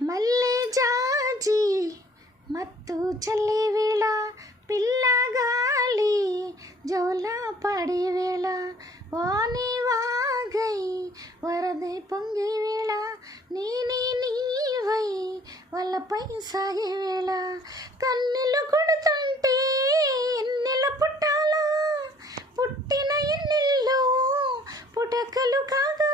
మల్లె జాజి మత్తు చల్లి వేళ పిల్లగాలి జోల పడి వేళ వాని వాగై వరదై పొంగి వేళ నేనే నీవై వాళ్ళపై సాగే వేళ కన్నెలు కొడుతుంటే ఎన్నెల పుట్టాలా పుట్టిన ఎన్నెల్లో పుటకలు కాగా